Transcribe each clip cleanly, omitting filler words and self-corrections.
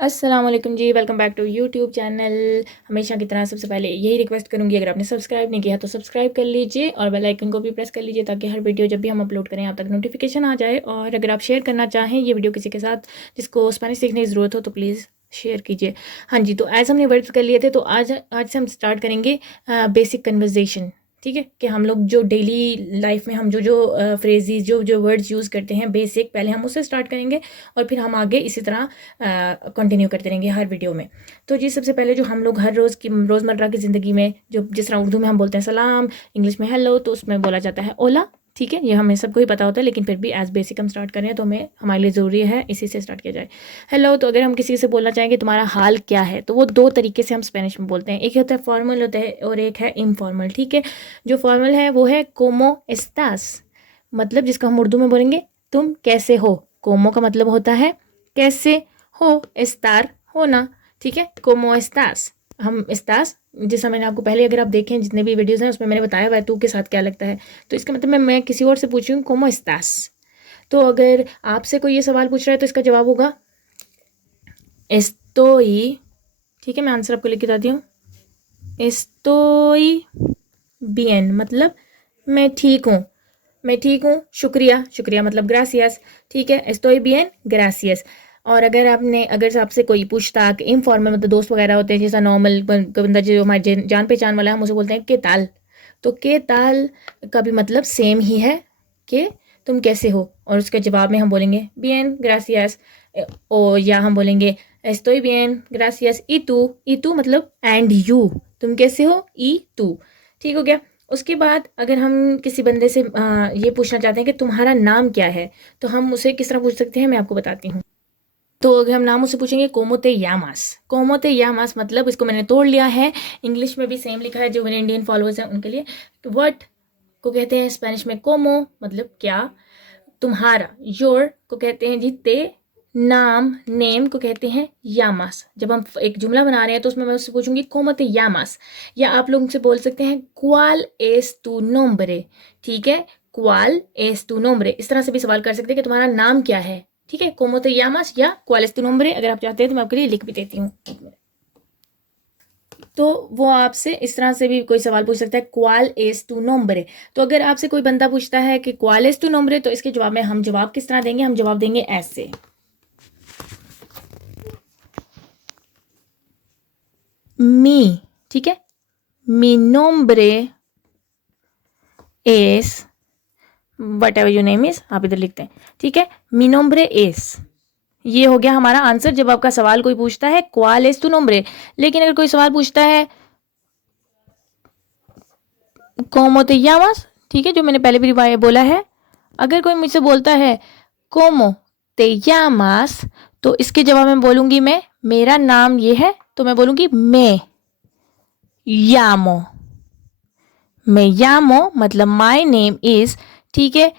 अस्सलाम वालेकुम जी, welcome back to YouTube channel. हमेशा की तरह सबसे पहले यही रिक्वेस्ट करूंगी, अगर आपने सब्सक्राइब नहीं किया तो सब्सक्राइब कर लीजिए और बेल आइकन को भी प्रेस कर लीजिए ताकि हर वीडियो जब भी हम अपलोड करें आप तक नोटिफिकेशन आ जाए। और अगर आप शेयर करना चाहें ये वीडियो किसी के साथ जिसको स्पेनिश सीखने की ज़रूरत हो तो प्लीज़ शेयर कीजिए। हाँ जी, तो एज़ हमने वर्ड्स कर लिए थे तो आज आज से हम स्टार्ट करेंगे बेसिक कन्वर्जेशन। ठीक है, कि हम लोग जो डेली लाइफ में हम जो जो फ्रेजेस जो वर्ड्स यूज़ करते हैं बेसिक, पहले हम उससे स्टार्ट करेंगे और फिर हम आगे इसी तरह कंटिन्यू करते रहेंगे हर वीडियो में। तो जी सबसे पहले जो हम लोग हर रोज़ की रोज़मर्रा की ज़िंदगी में जो जिस तरह उर्दू में हम बोलते हैं सलाम, इंग्लिश में हेलो, तो उसमें बोला जाता है ओला। ठीक है, ये हमें सबको ही पता होता है, लेकिन फिर भी एज बेसिक हम स्टार्ट करें तो हमें हमारे लिए ज़रूरी है इसी से स्टार्ट किया जाए। हेलो, तो अगर हम किसी से बोलना चाहेंगे तुम्हारा हाल क्या है, तो वो दो तरीके से हम स्पेनिश में बोलते हैं। एक होता है फॉर्मल होता है और एक है इनफॉर्मल। ठीक है, जो फॉर्मल है वो है कोमो एस्तास, मतलब जिसको हम उर्दू में बोलेंगे तुम कैसे हो। कोमो का मतलब होता है कैसे हो, एस्तार होना। ठीक है, कोमो एस्तास, हम एस्तास, जैसा मैंने आपको पहले, अगर आप देखें जितने भी वीडियोस हैं उसमें मैंने बताया हुआ है तू के साथ क्या लगता है, तो इसका मतलब मैं किसी और से पूछ रही हूँ कोमो एस्तास। तो अगर आपसे कोई ये सवाल पूछ रहा है तो इसका जवाब होगा एस्तोई। ठीक है, मैं आंसर आपको लिख के बताती हूँ। एस्तोई बियन मतलब मैं ठीक हूँ, मैं ठीक हूँ, शुक्रिया, शुक्रिया मतलब ग्रासियस। ठीक है, एस्तोई बियन ग्रासियस। और अगर आपसे कोई पूछता कि इनफॉर्मल मतलब दोस्त वगैरह होते हैं, जैसा नॉर्मल बंदा जो हमारे जान पहचान वाला है, हम उसे बोलते हैं के ताल। तो के ताल का भी मतलब सेम ही है कि तुम कैसे हो, और उसके जवाब में हम बोलेंगे बियन ग्रासियस। ओ या हम बोलेंगे एस्तोई बियन gracious y tú, y tú मतलब एंड यू, तुम कैसे हो y tú। ठीक हो गया। उसके बाद अगर हम किसी बंदे से ये पूछना चाहते हैं कि तुम्हारा नाम क्या है, तो हम उसे किस तरह पूछ सकते हैं, मैं आपको बताती हूँ। तो अगर हम नाम उससे पूछेंगे कोमोते यामास, कोमोते यामास मतलब इसको मैंने तोड़ लिया है, इंग्लिश में भी सेम लिखा है जो मेरे इंडियन फॉलोअर्स हैं उनके लिए। वर्ड को कहते हैं स्पेनिश में कोमो, मतलब क्या। तुम्हारा, योर को कहते हैं जी ते। नाम, नेम को कहते हैं यामास। जब हम एक जुमला बना रहे हैं तो उसमें मैं उससे पूछूंगी कोमोते यामास, या आप लोग उनसे बोल सकते हैं क्वाल एस तू नोम्ब्रे। ठीक है, क्वाल एस तू नोम्ब्रे, इस तरह से भी सवाल कर सकते हैं कि तुम्हारा नाम क्या है। ठीक है, कोमोते यामास या क्वाल एस तू नोम्ब्रे, अगर आप चाहते हैं तो मैं आपके लिए लिख भी देती हूँ। तो वो आपसे इस तरह से भी कोई सवाल पूछ सकता है क्वाल एस टू नोम्ब्रे। तो अगर आपसे कोई बंदा पूछता है कि क्वाल एस टू नोम्ब्रे, तो इसके जवाब में हम जवाब किस तरह देंगे, हम जवाब देंगे ऐसे। मी, ठीक है, मी नोम्ब्रे एस whatever your name is, आप इधर लिखते हैं। ठीक है, मी नोम्ब्रे एस, ये हो गया हमारा आंसर जब आपका सवाल कोई पूछता है क्वाल एस टू नोम्ब्रे। लेकिन अगर कोई सवाल पूछता है कोमो ते यामास, ठीक है, जो मैंने पहले भी बोला है, अगर कोई मुझसे बोलता है कोमो ते यामास, तो इसके जवाब में बोलूंगी मैं मेरा नाम ये है, तो मैं बोलूंगी मैं यामो, मैं यामो मतलब माय नेम इज। ठीक है,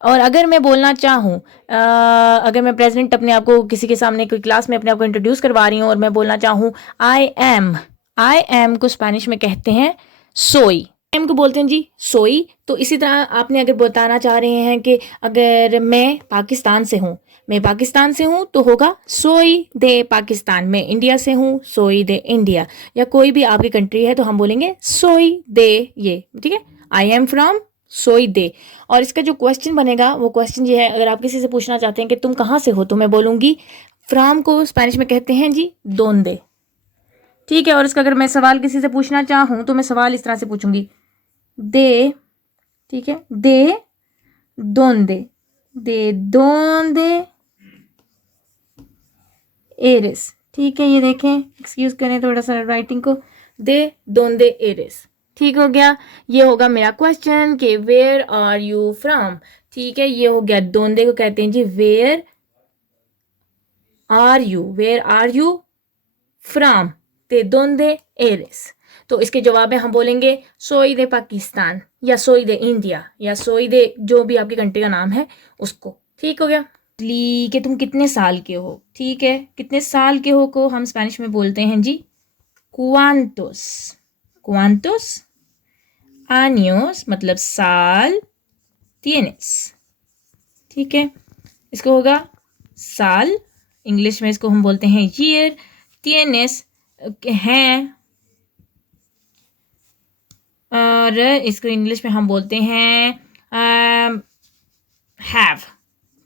और अगर मैं बोलना चाहूँ, अगर मैं प्रेजेंट अपने आप को किसी के सामने कोई क्लास में अपने आप को इंट्रोड्यूस करवा रही हूँ और मैं बोलना चाहूँ आई एम को स्पेनिश में कहते हैं सोई, एम को बोलते हैं जी सोई। तो इसी तरह आपने अगर बताना चाह रहे हैं कि अगर मैं पाकिस्तान से हूँ, मैं पाकिस्तान से हूँ तो होगा सोई दे पाकिस्तान, मैं इंडिया से हूँ सोई दे इंडिया, या कोई भी आपकी कंट्री है तो हम बोलेंगे सोई दे ये। ठीक है, आई एम फ्रॉम सोई दे। और इसका जो क्वेश्चन बनेगा वो क्वेश्चन ये है, अगर आप किसी से पूछना चाहते हैं कि तुम कहाँ से हो, तो मैं बोलूँगी फ्राम को स्पेनिश में कहते हैं जी दोंदे। ठीक है, और इसका अगर मैं सवाल किसी से पूछना चाहूँ तो मैं सवाल इस तरह से पूछूंगी दे, ठीक है, दे दोंदे, दे दोंदे एरिस। ठीक है, ये देखें, एक्सक्यूज करें थोड़ा सा राइटिंग को, दे दोंदे एरिस। ठीक हो गया, ये होगा मेरा क्वेश्चन कि वेयर आर यू फ्रॉम। ठीक है, ये हो गया, दोंदे को कहते हैं जी where are you, where are you from, ते दोंदे एरिस। तो इसके जवाब में हम बोलेंगे सोई दे पाकिस्तान, या सोई दे इंडिया, या सोई दे जो भी आपकी कंट्री का नाम है उसको। ठीक हो गया। कि तुम कितने साल के हो, ठीक है, कितने साल के हो को हम स्पेनिश में बोलते हैं जी cuántos, cuántos años मतलब साल tienes। ठीक है, इसको होगा साल इंग्लिश में इसको हम बोलते हैं ईयर। tienes हैं, और इसको इंग्लिश में हम बोलते हैं हैव।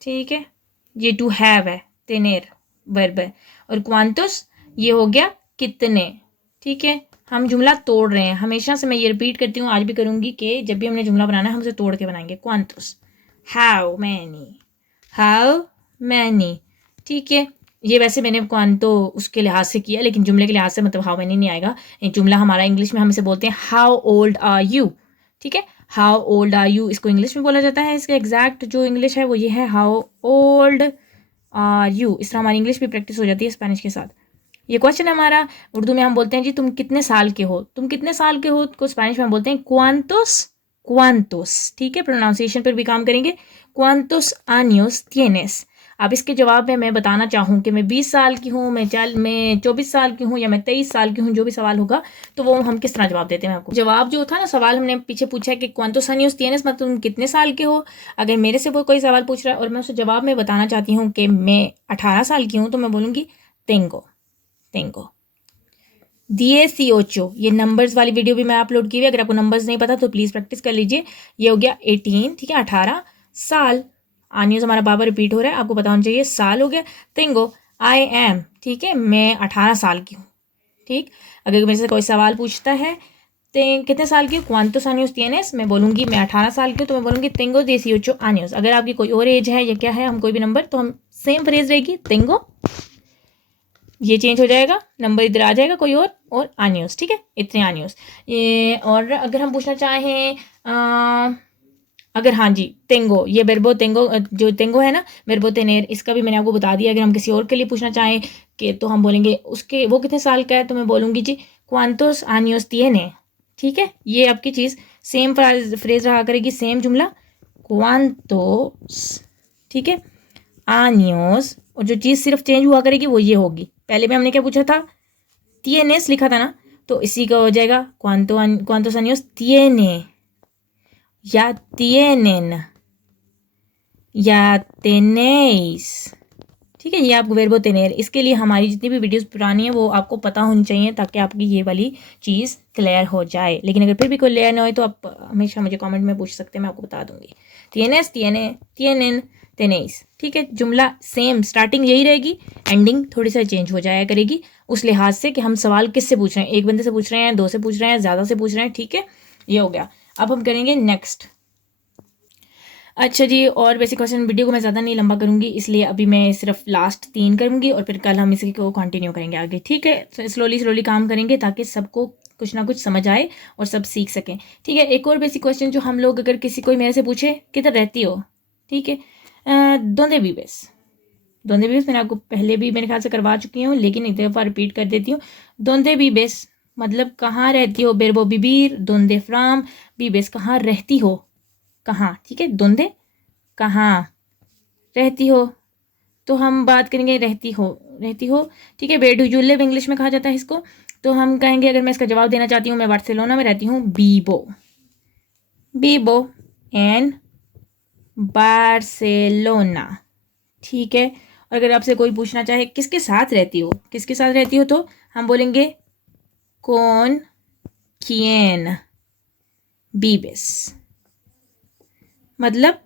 ठीक है, ये टू हैव है, tener वर्ब है, और क्वांटोस ये हो गया कितने। ठीक है, हम जुमला तोड़ रहे हैं। हमेशा से मैं ये रिपीट करती हूँ, आज भी करूँगी कि जब भी हमने जुमला बनाना है हम उसे तोड़ के बनाएंगे। क्वांटोस, हाउ मैनी, हाउ मैनी। ठीक है, ये वैसे मैंने क्वांटो उसके लिहाज से किया, लेकिन जुमले के लिहाज से मतलब हाउ मैनी नहीं आएगा। जुमला हमारा इंग्लिश में हम इसे बोलते हैं हाउ ओल्ड आर यू। ठीक है, हाउ ओल्ड आर यू इसको इंग्लिश में बोला जाता है। इसका एग्जैक्ट जो इंग्लिश है वो ये है, हाउ ओल्ड आर यू। इस तरह हमारी इंग्लिश भी प्रैक्टिस हो जाती है स्पेनिश के साथ। ये क्वेश्चन है हमारा, उर्दू में हम बोलते हैं जी तुम कितने साल के हो, तुम कितने साल के हो को स्पेनिश में हम बोलते हैं cuántos, cuántos। ठीक है, प्रोनाउंसिएशन पर भी काम करेंगे। cuántos años tienes। अब इसके जवाब में मैं बताना चाहूँ कि मैं 20 साल की हूँ, मैं 24 साल की हूँ, या मैं 23 साल की हूँ, जो भी सवाल होगा तो वो हम किस तरह जवाब देते हैं। आपको जवाब जो था ना, सवाल हमने पीछे पूछा है कि cuántos años tienes मतलब तुम कितने साल के हो। अगर मेरे से वो कोई सवाल पूछ रहा है और मैं उसे जवाब में बताना चाहती हूँ कि मैं 18 साल की हूँ, तो मैं बोलूँगी tengo, tengo 18। ये नंबर्स वाली वीडियो भी मैं अपलोड की हुई है, अगर आपको नंबर्स नहीं पता तो प्लीज़ प्रैक्टिस कर लीजिए। ये हो गया 18, ठीक है, 18 साल। आनियों हमारा बाबा रिपीट हो रहा है, आपको पता होना चाहिए, साल हो गया। तेंगो, आई एम, ठीक है, मैं 18 साल की हूँ। ठीक, अगर मेरे से कोई सवाल पूछता है कितने साल की, cuántos años tienes, मैं बोलूँगी मैं 18 साल की हूँ, तो मैं बोलूँगी tengo 18 años। अगर आपकी कोई और एज है या क्या है, हम कोई भी नंबर, तो हम सेम फ्रेज रहेगी, tengo, ये चेंज हो जाएगा, नंबर इधर आ जाएगा कोई और आनियोस। ठीक है, इतने आनियोस ये। और अगर हम पूछना चाहें अगर, हाँ जी, तेंगो, ये बेरबो तेंगो, जो तेंगो है ना, बेरबो तेनेर, इसका भी मैंने आपको बता दिया। अगर हम किसी और के लिए पूछना चाहें कि तो हम बोलेंगे उसके वो कितने साल का है, तो मैं बोलूँगी जी cuántos años tiene। ठीक है, ये आपकी चीज़ सेम फ्रेज रहा करेगी, सेम जुमला cuántos, ठीक है, años, और जो चीज़ सिर्फ चेंज हुआ करेगी वो ये होगी। पहले में हमने क्या पूछा था, tienes लिखा था ना, तो इसी का हो जाएगा cuántos años tiene, या tienen, या tenéis। ठीक है, ये आपको वर्बो tener। इसके लिए हमारी जितनी भी वीडियोस पुरानी है वो आपको पता होनी चाहिए, ताकि आपकी ये वाली चीज़ क्लियर हो जाए। लेकिन अगर फिर भी कोई क्लियर ना हो तो आप हमेशा मुझे कमेंट में पूछ सकते हैं, मैं आपको बता दूंगी। tienes, tiene, tienen, tenéis। ठीक है, जुमला सेम, स्टार्टिंग यही रहेगी, एंडिंग थोड़ी सा चेंज हो जाया करेगी, उस लिहाज से कि हम सवाल किससे पूछ रहे हैं, एक बंदे से पूछ रहे हैं, दो से पूछ रहे हैं, ज़्यादा से पूछ रहे हैं। ठीक है, ये हो गया। अब हम करेंगे नेक्स्ट। अच्छा जी, और बेसिक क्वेश्चन वीडियो को मैं ज़्यादा नहीं लंबा करूँगी, इसलिए अभी मैं सिर्फ लास्ट 3 करूँगी और फिर कल हम इसी को कंटिन्यू करेंगे आगे। ठीक है, स्लोली काम करेंगे ताकि सबको कुछ ना कुछ समझ आए और सब सीख सकें। ठीक है, एक और बेसिक क्वेश्चन जो हम लोग, अगर किसी कोई मेरे से पूछे किधर रहती हो, ठीक है, दोंदे विवेस, दोंदे विवेस मैंने आपको पहले भी मेरे ख्याल से करवा चुकी हूँ, लेकिन एक दफ़ा रिपीट कर देती हूँ। दोंदे विवेस मतलब कहाँ रहती हो, बेरबो बिबीर, दोंदे फ्राम, विवेस कहाँ रहती हो, कहाँ। ठीक है, दोंदे कहाँ रहती हो, तो हम बात करेंगे रहती हो, रहती हो। ठीक है, where do you live English में कहा जाता है इसको, तो हम कहेंगे, अगर मैं इसका जवाब देना चाहती हूँ, मैं बार्सिलोना में रहती हूँ, बीबो, बीबो एन बार्सिलोना। ठीक है, और अगर आपसे कोई पूछना चाहे किसके साथ रहती हो, किसके साथ रहती हो, तो हम बोलेंगे कौन, quién vives, मतलब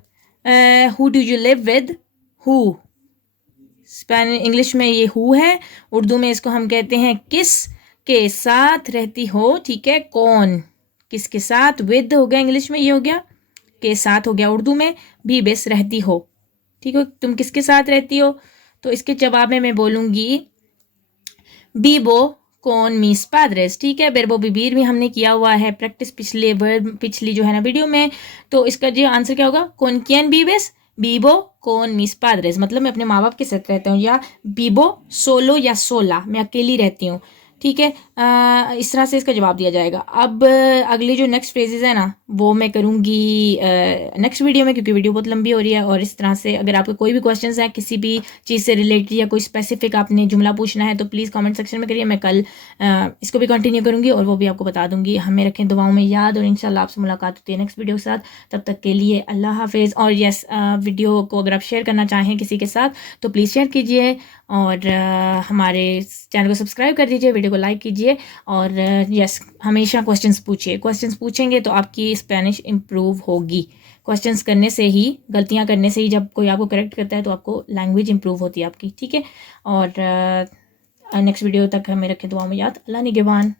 who do you live with, who. Spanish English में ये हु है, उर्दू में इसको हम कहते हैं किस के साथ रहती हो। ठीक है, कौन, किसके साथ, विद हो गया इंग्लिश में, ये हो गया के साथ हो गया उर्दू में, भी बेस रहती हो। ठीक है, तुम किसके साथ रहती हो, तो इसके जवाब में मैं बोलूँगी बीबो कौन मीस पाद्रेस। ठीक है, बेरबो बिबीर भी हमने किया हुआ है प्रैक्टिस पिछली जो है ना वीडियो में, तो इसका जो आंसर क्या होगा, कौन कियन बीबेस, बीबो कौन मीस पाद्रेस, मतलब मैं अपने माँ बाप के साथ रहता हूँ, या बीबो सोलो या सोला, मैं अकेली रहती हूँ। ठीक है, इस तरह से इसका जवाब दिया जाएगा। अब अगली जो नेक्स्ट फ्रेजेस है ना वो मैं करूँगी नेक्स्ट वीडियो में, क्योंकि वीडियो बहुत लंबी हो रही है। और इस तरह से अगर आपके कोई भी क्वेश्चंस हैं किसी भी चीज़ से रिलेटेड या कोई स्पेसिफिक आपने जुमला पूछना है तो प्लीज़ कमेंट सेक्शन में करिए। मैं कल इसको भी कंटिन्यू करूँगी और वो भी आपको बता दूँगी। हमें रखें दुआओं में याद, और इंशाल्लाह आपसे मुलाकात होती है नेक्स्ट वीडियो के साथ। तब तक के लिए अल्लाह हाफिज़। और यस, वीडियो को अगर आप शेयर करना चाहें किसी के साथ तो प्लीज़ शेयर कीजिए, और हमारे चैनल को सब्सक्राइब कर दीजिए, वीडियो को लाइक कीजिए। और यस, हमेशा क्वेश्चंस पूछिए। क्वेश्चंस पूछेंगे तो आपकी स्पेनिश इम्प्रूव होगी। क्वेश्चंस करने से ही, गलतियां करने से ही, जब कोई आपको करेक्ट करता है तो आपको लैंग्वेज इम्प्रूव होती है आपकी। ठीक है, और नेक्स्ट वीडियो तक हमें रखें दुआ में याद। अल्लाह निगहबान।